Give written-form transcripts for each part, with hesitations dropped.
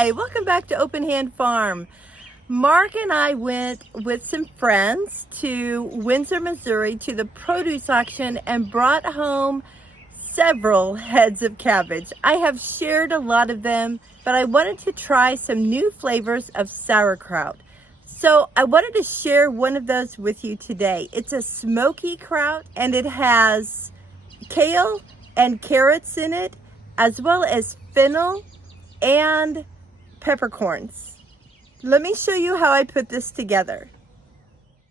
Hi, welcome back to Open Hand Farm. Mark and I went with some friends to Windsor, Missouri to the produce auction and brought home several heads of cabbage. I have shared a lot of them, but I wanted to try some new flavors of sauerkraut. So I wanted to share one of those with you today. It's a smoky kraut and it has kale and carrots in it, as well as fennel and peppercorns. Let me show you how I put this together.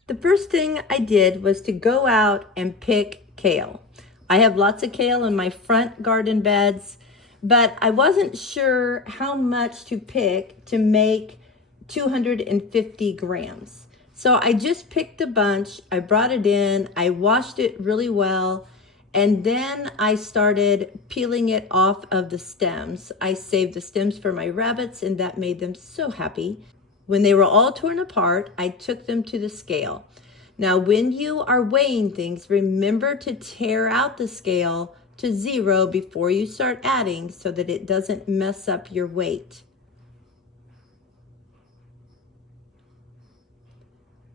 The first thing I did was to go out and pick kale. I have lots of kale in my front garden beds, but I wasn't sure how much to pick to make 250 grams. So I just picked a bunch, I brought it in, I washed it really well, and then I started peeling it off of the stems. I saved the stems for my rabbits and that made them so happy. When they were all torn apart, I took them to the scale. Now, when you are weighing things, remember to tear out the scale to 0 before you start adding so that it doesn't mess up your weight.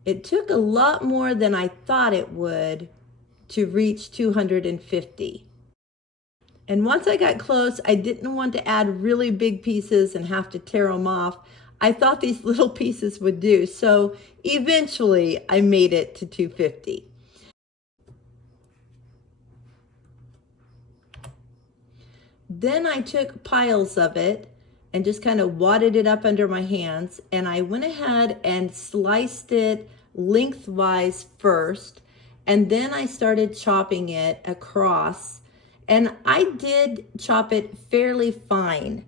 It took a lot more than I thought it would to reach 250. And once I got close, I didn't want to add really big pieces and have to tear them off. I thought these little pieces would do. So eventually I made it to 250. Then I took piles of it and just kind of wadded it up under my hands. And I went ahead and sliced it lengthwise first. And then I started chopping it across. And I did chop it fairly fine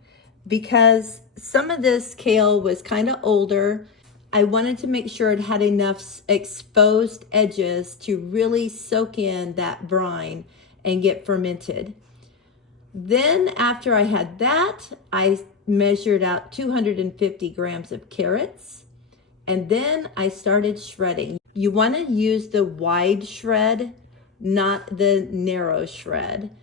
because some of this kale was kind of older. I wanted to make sure it had enough exposed edges to really soak in that brine and get fermented. Then after I had that, I measured out 250 grams of carrots, and then I started shredding. You want to use the wide shred, not the narrow shred.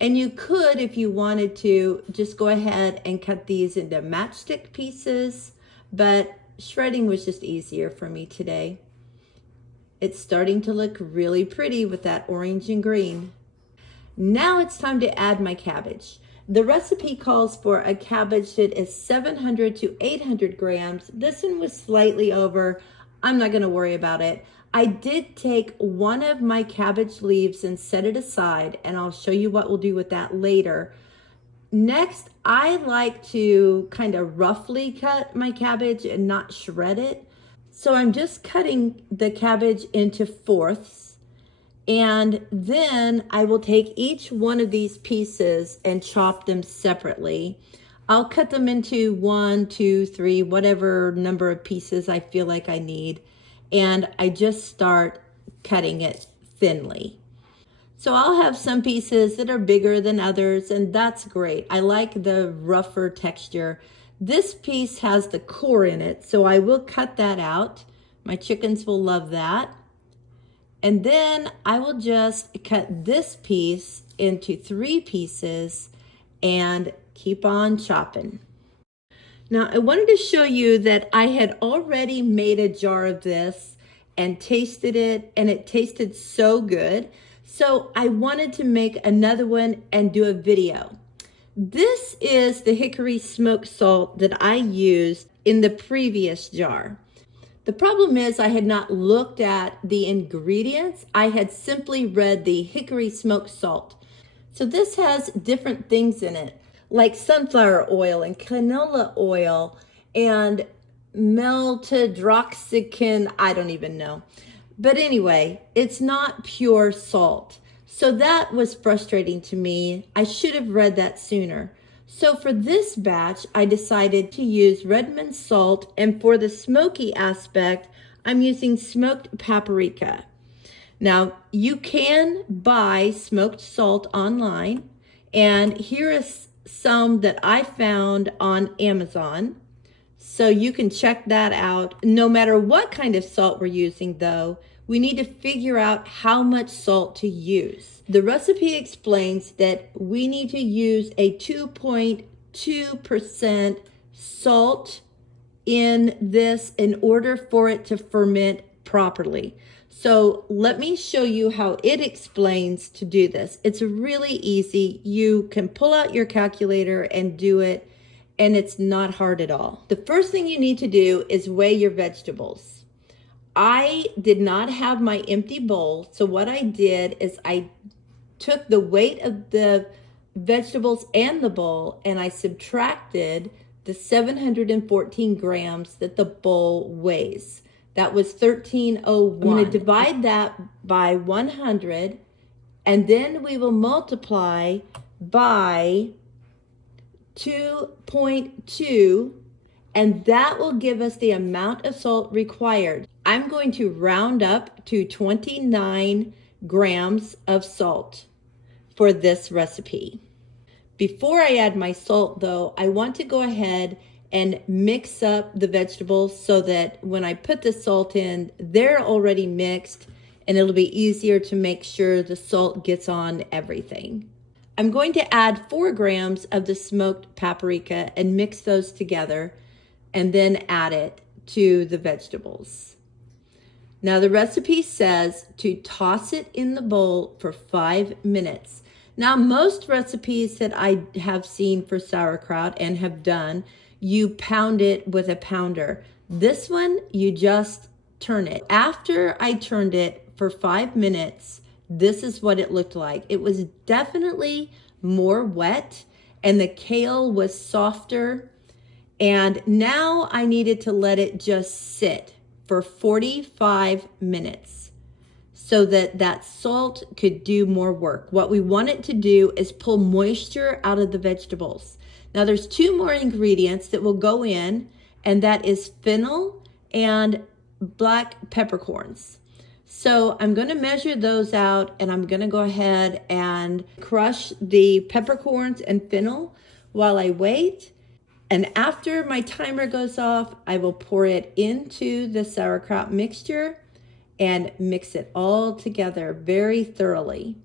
And you could, if you wanted to, just go ahead and cut these into matchstick pieces, but shredding was just easier for me today. It's starting to look really pretty with that orange and green. Now it's time to add my cabbage. The recipe calls for a cabbage that is 700 to 800 grams. This one was slightly over. I'm not going to worry about it. I did take one of my cabbage leaves and set it aside, and I'll show you what we'll do with that later. Next, I like to kind of roughly cut my cabbage and not shred it. So I'm just cutting the cabbage into fourths, and then I will take each one of these pieces and chop them separately. I'll cut them into 1, 2, 3, whatever number of pieces I feel like I need. And I just start cutting it thinly. So I'll have some pieces that are bigger than others, and that's great. I like the rougher texture. This piece has the core in it, so I will cut that out. My chickens will love that. And then I will just cut this piece into 3 pieces and keep on chopping. Now, I wanted to show you that I had already made a jar of this and tasted it, and it tasted so good. So I wanted to make another one and do a video. This is the hickory smoked salt that I used in the previous jar. The problem is I had not looked at the ingredients. I had simply read the hickory smoked salt. So this has different things in it, like sunflower oil and canola oil and meltedroxycan, I don't even know. But anyway, it's not pure salt. So that was frustrating to me. I should have read that sooner. So for this batch, I decided to use Redmond salt, and for the smoky aspect, I'm using smoked paprika. Now, you can buy smoked salt online, and here is some that I found on Amazon. So you can check that out. No matter what kind of salt we're using though, we need to figure out how much salt to use. The recipe explains that we need to use a 0.2% salt in this in order for it to ferment properly. So let me show you how it explains to do this. It's really easy. You can pull out your calculator and do it, and it's not hard at all. The first thing you need to do is weigh your vegetables. I did not have my empty bowl, so what I did is I took the weight of the vegetables and the bowl, and I subtracted the 714 grams that the bowl weighs. That was 1301. I'm going to divide that by 100, and then we will multiply by 2.2, and that will give us the amount of salt required. I'm going to round up to 29 grams of salt for this recipe. Before I add my salt though, I want to go ahead and mix up the vegetables so that when I put the salt in, they're already mixed, and it'll be easier to make sure the salt gets on everything. I'm going to add 4 grams of the smoked paprika and mix those together and then add it to the vegetables. Now the recipe says to toss it in the bowl for 5 minutes. Now most recipes that I have seen for sauerkraut and have done, you pound it with a pounder. This one, you just turn it. After I turned it for 5 minutes, this is what it looked like. It was definitely more wet, and the kale was softer. And now I needed to let it just sit for 45 minutes so that that salt could do more work. What we want it to do is pull moisture out of the vegetables. Now there's 2 more ingredients that will go in, and that is fennel and black peppercorns. So I'm going to measure those out, and I'm going to go ahead and crush the peppercorns and fennel while I wait. And after my timer goes off, I will pour it into the sauerkraut mixture and mix it all together very thoroughly.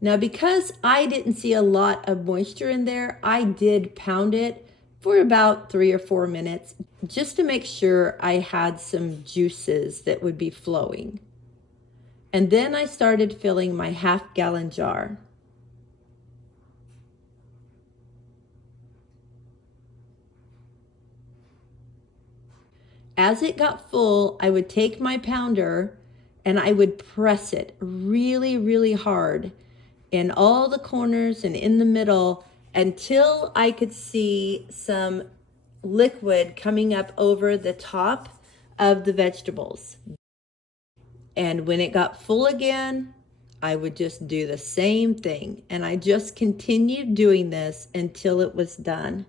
Now, because I didn't see a lot of moisture in there, I did pound it for about 3 or 4 minutes just to make sure I had some juices that would be flowing. And then I started filling my half-gallon jar. As it got full, I would take my pounder and I would press it really, really hard in all the corners and in the middle until I could see some liquid coming up over the top of the vegetables. And when it got full again, I would just do the same thing. And I just continued doing this until it was done.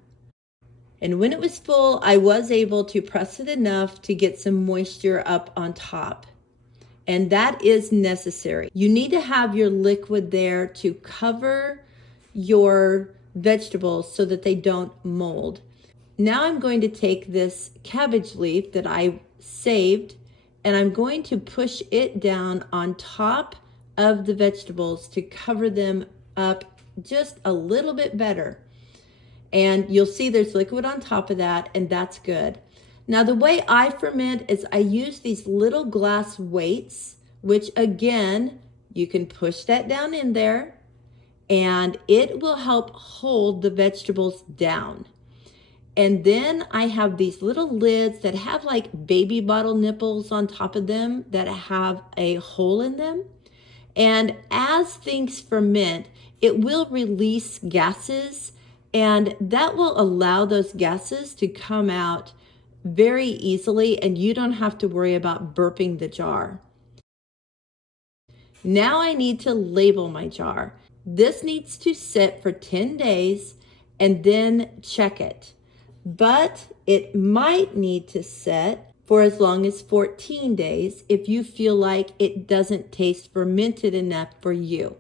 And when it was full, I was able to press it enough to get some moisture up on top. And that is necessary. You need to have your liquid there to cover your vegetables so that they don't mold. Now I'm going to take this cabbage leaf that I saved, and I'm going to push it down on top of the vegetables to cover them up just a little bit better. And you'll see there's liquid on top of that, and that's good. Now the way I ferment is I use these little glass weights, which again, you can push that down in there and it will help hold the vegetables down. And then I have these little lids that have like baby bottle nipples on top of them that have a hole in them. And as things ferment, it will release gases, and that will allow those gases to come out very easily, and you don't have to worry about burping the jar. Now I need to label my jar. This needs to sit for 10 days and then check it. But it might need to sit for as long as 14 days if you feel like it doesn't taste fermented enough for you.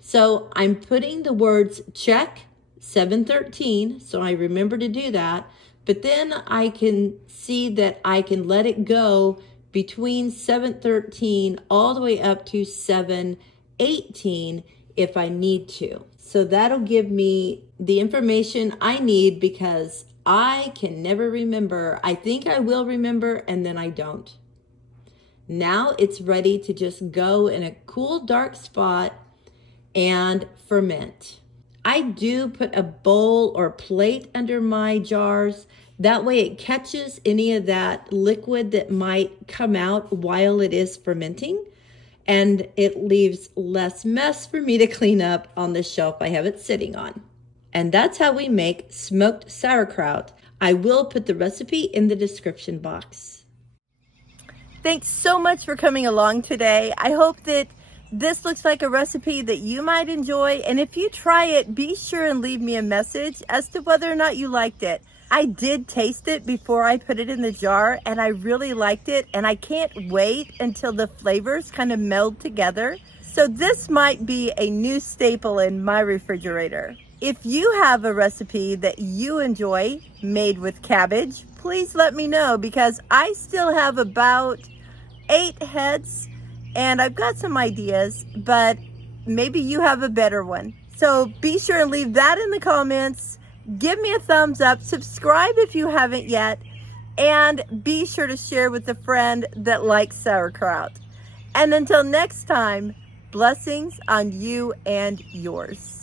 So I'm putting the words check 713, so I remember to do that. But then I can see that I can let it go between 7:13 all the way up to 7:18 if I need to. So that'll give me the information I need because I can never remember. I think I will remember and then I don't. Now it's ready to just go in a cool, dark spot and ferment. I do put a bowl or plate under my jars. That way it catches any of that liquid that might come out while it is fermenting. And it leaves less mess for me to clean up on the shelf I have it sitting on. And that's how we make smoked sauerkraut. I will put the recipe in the description box. Thanks so much for coming along today. I hope that this looks like a recipe that you might enjoy. And if you try it, be sure and leave me a message as to whether or not you liked it. I did taste it before I put it in the jar and I really liked it. And I can't wait until the flavors kind of meld together. So this might be a new staple in my refrigerator. If you have a recipe that you enjoy made with cabbage, please let me know because I still have about 8 heads and I've got some ideas, but maybe you have a better one. So be sure and leave that in the comments. Give me a thumbs up, subscribe if you haven't yet, and be sure to share with a friend that likes sauerkraut. And until next time, blessings on you and yours.